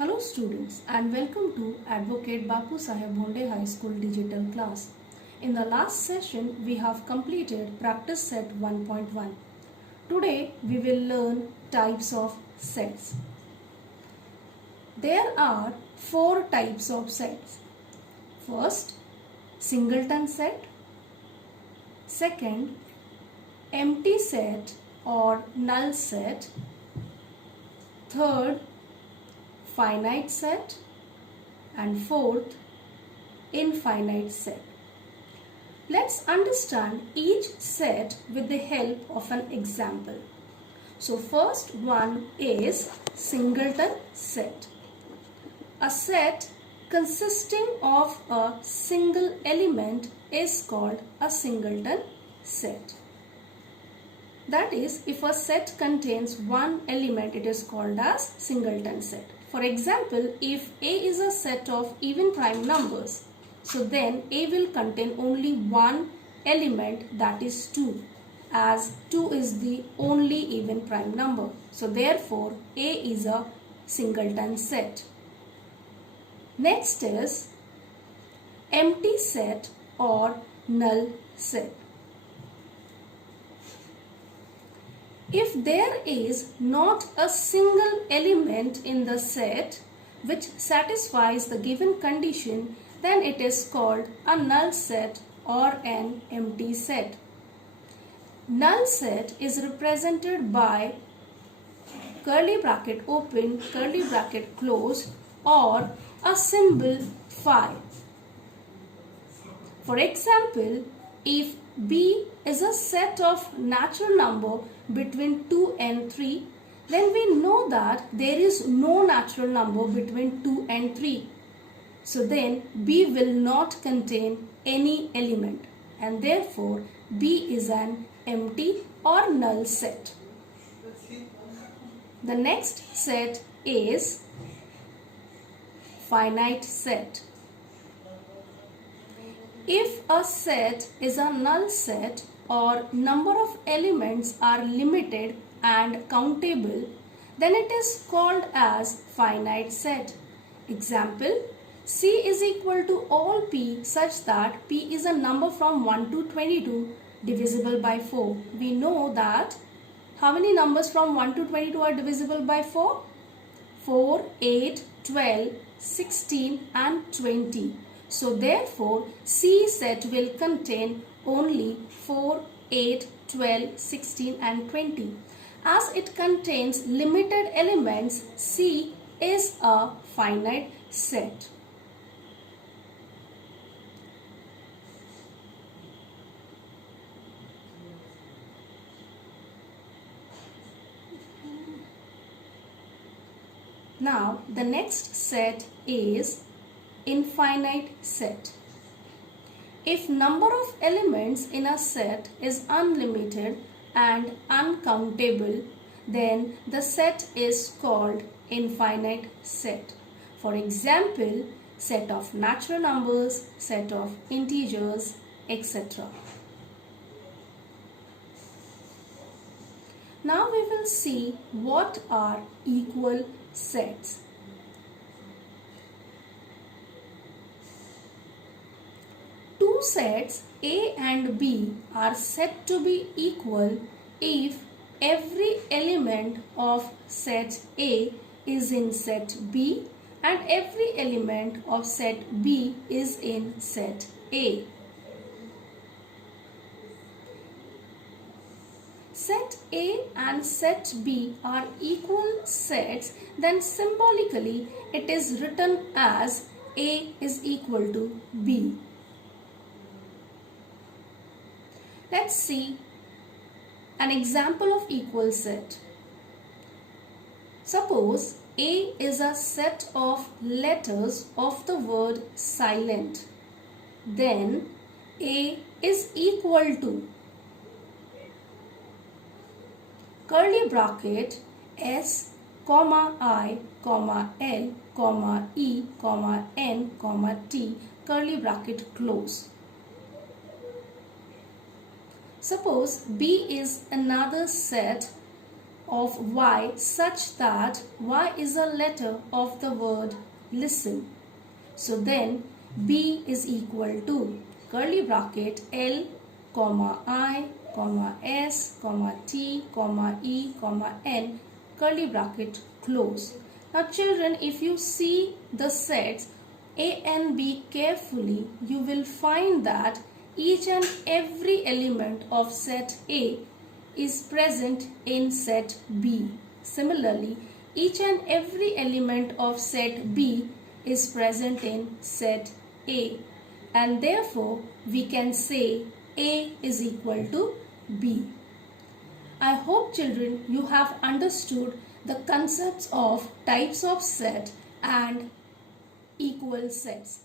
Hello students and welcome to Advocate Bapu Saheb Bhonde High School digital class. In the last session we have completed practice set 1.1. Today we will learn types of sets. There are 4 types of sets. First, singleton set. Second, empty set or null set. Third, finite set, and fourth, infinite set. Let's understand each set with the help of an example. So first one is singleton set. A set consisting of a single element is called a singleton set. That is, if a set contains one element, it is called as singleton set. For example, if A is a set of even prime numbers, so then A will contain only one element, that is 2, as 2 is the only even prime number. So therefore, A is a singleton set. Next is empty set or null set. If there is not a single element in the set which satisfies the given condition, then it is called a null set or an empty set. Null set is represented by curly bracket open, curly bracket closed, or a symbol phi. For example, if B is a set of natural number between 2 and 3, then we know that there is no natural number between 2 and 3. So then B will not contain any element, and therefore B is an empty or null set. The next set is finite set. If a set is a null set or number of elements are limited and countable, then it is called as finite set. Example, C is equal to all P such that P is a number from 1 to 22 divisible by 4. We know that how many numbers from 1 to 22 are divisible by 4? 4, 8, 12, 16 and 20. So therefore, C set will contain only 4, 8, 12, 16 and 20. As it contains limited elements, C is a finite set. Now the next set is infinite set. If number of elements in a set is unlimited and uncountable, then the set is called infinite set. For example, set of natural numbers, set of integers, etc. Now we will see what are equal sets. Two sets A and B are said to be equal if every element of set A is in set B and every element of set B is in set A. Set A and set B are equal sets, then symbolically it is written as A is equal to B. Let's see an example of equal set. Suppose A is a set of letters of the word silent. Then A is equal to curly bracket S, I, L, E, N, T, curly bracket close. Suppose B is another set of Y such that Y is a letter of the word listen. So then B is equal to curly bracket L, comma I, comma S, comma T, comma E, comma N, curly bracket close. Now children, if you see the sets A and B carefully, you will find that each and every element of set A is present in set B. Similarly, each and every element of set B is present in set A, and therefore we can say A is equal to B. I hope children you have understood the concepts of types of set and equal sets.